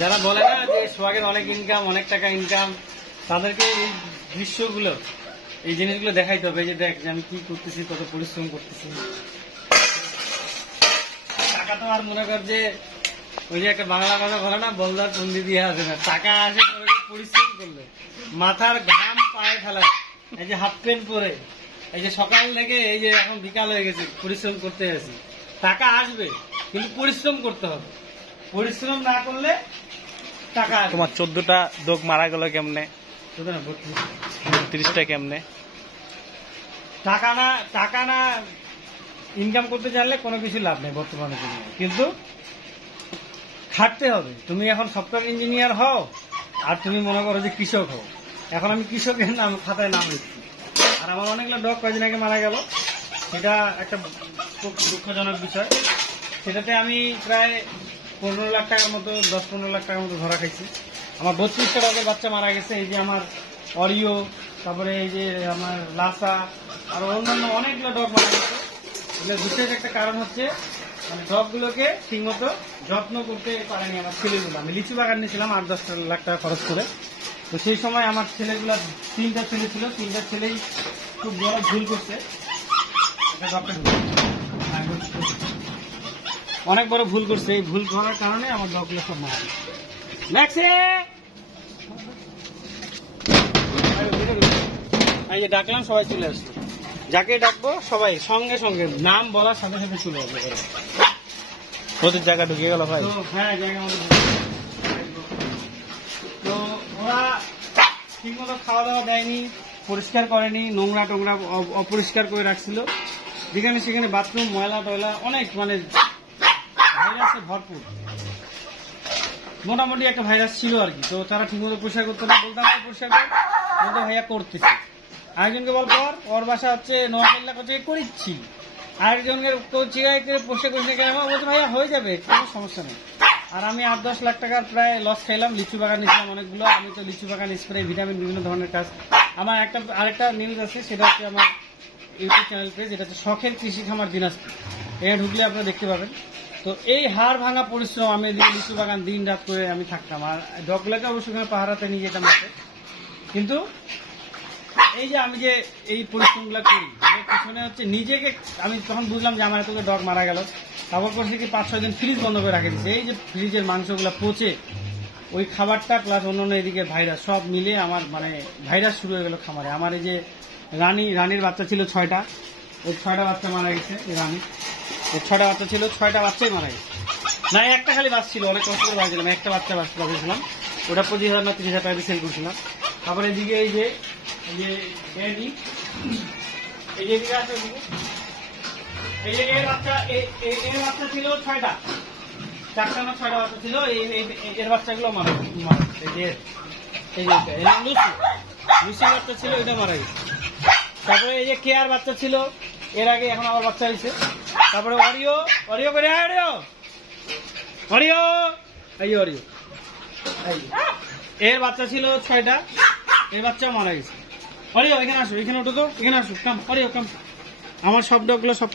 যারা বলে না যে সোহাগের অনেক ইনকাম, অনেক টাকা ইনকাম, তাদেরকে এই দৃশ্যগুলো, এই জিনিসগুলো দেখাইতে হবে। এই যে দেখ যে আমি কি করতেছি, কত পরিশ্রম করতেছি। টাকা তো আর মনে কর যে ওই যে একটা বাংলা কথা বলে না, বলদার পন্ডি দিয়ে আসে না, টাকা আসে পরিশ্রম করলে, মাথার ঘাম পায়ে ফেলায়, এই যে হাফ প্যান্ট পরে, এই যে সকাল থেকে এই যে এখন বিকাল হয়ে গেছে পরিশ্রম করতে গেছি। টাকা আসবে কিন্তু পরিশ্রম করতে হবে, পরিশ্রম না করলে টাকা আসবে। তোমার 14টা ডগ মারা গেল কেমনে? 30টা কেমনে? টাকা না ইনকাম করতে জানলে কোনো কিছু লাভ নেই বর্তমানে দুনিয়ায়, কিন্তু খাটতে হবে। তুমি এখন সফটওয়্যার ইঞ্জিনিয়ার হও আর তুমি মনে করো যে কৃষক হও। এখন আমি কৃষকের নাম খাতায় নাম লিখছি, আর আমার অনেকগুলো ডগ কয়েকদিন আগে মারা গেল, সেটা একটা খুব দুঃখজনক বিষয়। সেটাতে আমি প্রায় 15 লাখ টাকার মতো, 10-15 লাখ টাকার মতো ধরা খাইছি। আমার 32টা ডগের বাচ্চা মারা গেছে। এই যে আমার অরিও, তারপরে এই যে আমার লাসা, আর অন্যান্য অনেকগুলো ডগ মারা গেছে। এগুলো বিশেষ একটা কারণ হচ্ছে মানে ডগগুলোকে ঠিকমতো যত্ন করতে পারেনি আমার ছেলেগুলো। আমি লিচু বাগান নিয়েছিলাম 8-10 লাখ টাকা খরচ করে। তো সেই সময় আমার ছেলেগুলো, 3টা ছেলে ছিল, 3টা ছেলেই খুব বড় ভুল করছে, অনেক বড় ভুল করছে। এই ভুল করার কারণে আমার ডগগুলো সব মারা গেছে। এই যে ডাকলাম, সবাই চলে আসছে। যাকে ডাকবো সবাই সঙ্গে সঙ্গে নাম বলার সাথে সাথে চলে আসবে। ওদের জায়গা ঢুকে গেল ভাই। হ্যাঁ, জায়গা মতো। তো ওরা ঠিক মতো খাওয়া দাওয়া দেয়নি, পরিষ্কার করেনি, নোংরা টোংরা অপরিষ্কার করে রাখছিল। যেখানে সেখানে বাথরুম ময়লা টয়লা অনেক, মানে ভাইরাসে ভরপুর। মোটামুটি একটা ভাইরাস ছিল আর কি। তো তারা ঠিক মতো পরিষ্কার করতে না, বলতাম পরিষ্কার করে, বলতো ভাইয়া করতেছি। আরেকজনকে বল পর, ওর বাসা হচ্ছে নোয়াখালী কোথায় করিচ্ছি, আরেকজনকে পরিষ্কার করছে কেন, বলতো ভাইয়া হয়ে যাবে, কোনো সমস্যা নেই। আর আমি 8-10 লাখ টাকার প্রায় লস খাইলাম। লিচু বাগান নিয়েছিলাম অনেকগুলো। আমি তো লিচু বাগান স্প্রে, ভিটামিন, বিভিন্ন ধরনের কাজ। আমার আরেকটা নিউজ আছে, সেটা হচ্ছে আমার ইউটিউব চ্যানেল পেজ, এটা হচ্ছে শখের কৃষি খামার দিনাজপুর। এখানে ঢুকলে আপনারা দেখতে পাবেন। তো এই হাড় ভাঙা পরিশ্রম, আমি লিচু বাগান দিন রাত করে আমি থাকতাম, আর ডগগুলোকে অবশ্যই ওখানে পাহারাতে নিয়ে যেতাম। কিন্তু এই যে আমি যে এই পরিশ্রমগুলো করি, এর পিছনে হচ্ছে নিজেকে, আমি তখন বুঝলাম যে আমার এতগুলো ডগ মারা গেল। তারপর করছে কি 5-6 দিন ফ্রিজ বন্ধ করে রাখে দিচ্ছে। এই যে ফ্রিজের মাংসগুলো পচে, ওই খাবারটা প্লাস অন্যান্য এদিকে ভাইরাস সব মিলে আমার মানে ভাইরাস শুরু হয়ে গেল খামারে। আমার এই যে রানীর বাচ্চা ছিল 6টা, ওই 6টা বাচ্চা মারা গেছে। রানী ওই 6টা বাচ্চা ছিল, 6টা বাচ্চাই মারা গেছে। না, একটা খালি বাচ্চা ছিল, অনেক কষ্ট করে বাঁচছিলাম, একটা বাচ্চা বাঁচিয়েছিলাম, ওটা 25,000 না 30,000 টাকা দিয়ে সেল করছিলাম। তারপরে এদিকে এই যে এর বাচ্চা ছিল 6টা, 4টা না 6টা বাচ্চা ছিল। এর বাচ্চাগুলো মারা গেছে। লুসি বাচ্চা ছিল, এটা মারা গেছে। তারপরে এই যে কেয়ার বাচ্চা ছিল, এর আগে এখন আবার বাচ্চা হয়েছে। তারপরে অরিও করে অরিও এর বাচ্চা ছিল 6টা, এর বাচ্চা মারা গেছে। অরিও এখানে আসো, এখানে ওঠো তো, এখানে আসো, কাম অরিও কাম। আমার সব ডগগুলো সব